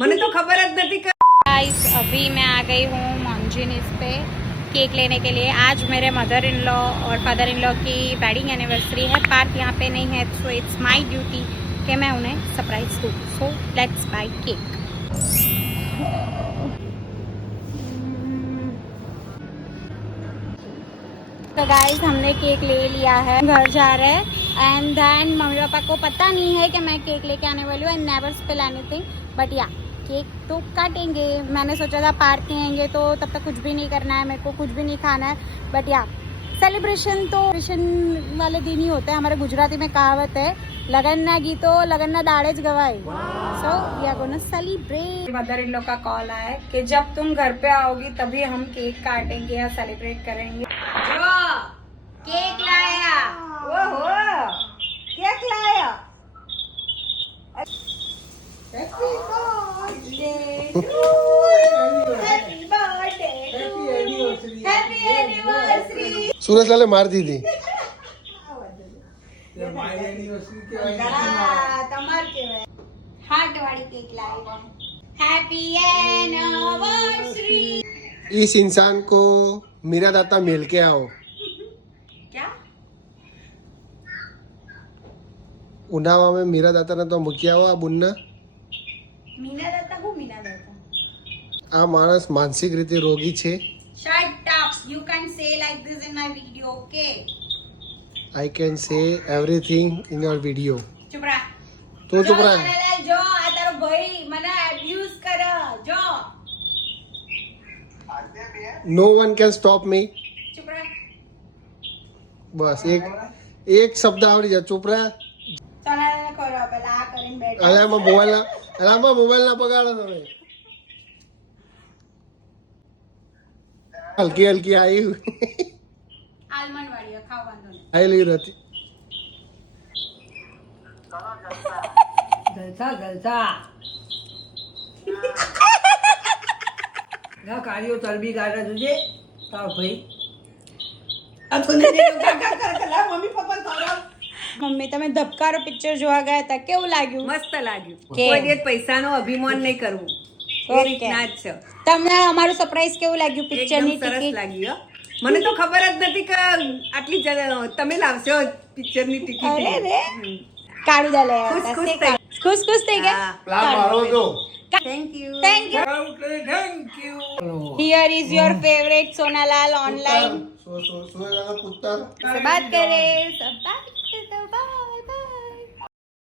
મને तो खबर જ નથી કે गाइस अभी मैं आ गई हूँ मॉन्जिनिस पे केक लेने के लिए। आज मेरे मदर इन लॉ और फादर इन लॉ की वेडिंग एनिवर्सरी है। पार्थ यहाँ पे नहीं है, सो इट्स माय ड्यूटी कि मैं उन्हें सरप्राइज दूँ। So let's buy cake. तो गाइस हमने केक ले लिया है, घर जा रहे हैं एंड देन मम्मी पापा को पता नहीं है कि मैं केक लेके आने वाली हूँ and never spill anything, but या केक तो काटेंगे। मैंने सोचा था पार्क नहीं आएंगे तो तब तक कुछ भी नहीं करना है, मेरे को कुछ भी नहीं खाना है, बट या सेलिब्रेशन तो सेलिब्रेशन वाले दिन ही होते हैं। हमारे गुजराती में कहावत है, लगन ना गीतो लगन ना दाड़े ज गवाए। So we are gonna celebrate. Mother in law का कॉल आया है कि जब तुम घर पे आओगी तभी हम केक काटेंगे या सेलिब्रेट करेंगे। जो केक लाया, ઓહો કેક લાયા हैप्पी बर्थडे हैप्पी एनिवर्सरी। सूरज लाले मार दी थी। તમાર કેવાય હાર્ટ વાળી કેક લાવી हैप्पी एनिवर्सरी। इस इंसान को मीरा दाता मिल के आओ। क्या उनावा में मीरा दाता ने तो મૂકી આવો આ બુન્ના। મીના દાતા હું મીના દાતા? આ માણસ માનસિક રીતે રોગી છે। Shut up, you can't say like this in my video, okay? I can say everything in your video। ચૂપ રહા। તો ચૂપ રહે। જો આ તારો ભાઈ મને અબ્યુઝ કરે જો। No one can stop me। ચૂપ રહા। બસ એક શબ્દ આવડી જાય। ચૂપ રહે। તને ખબર પેલા આ કરીને બેઠા। અલામાં મોબાઈલ ના પગાડો તમે। હલકી હલકી આવી આલમંડ વાળી ખાવ વાંધો નહીં। આવેલી હતી। જલસા જલસા ના કાર્યો ચરબી કાઢે જોજે તાર ભાઈ આ તો ને કાકા કલા મમ્મી પપ્પા ખવડાવ। મમ્મી તમે ધબકારો પિક્ચર જોવા ગયા હતા, કેવું લાગ્યું? મસ્ત લાગ્યું। કે? કોઈ દિવસ પૈસાનો અભિમાન નહીં કરવું, એ રીતના જ છે। તમને અમારું સરપ્રાઈઝ કેવું લાગ્યું? પિક્ચરની એકદમ સરસ ટિકિટ લાગી હો। મને તો ખબર જ નથી કે આટલી તમે લાવશો પિક્ચરની ટિકિટ। અરે રે કાળુ દા લઈ ખુશ આવ્યા ખુશ હતા। ખુશ થઈ ગયા। Thank you thank you. Thank you. Here is your favourite Sonalal online પૂછતા से बात करे सब बात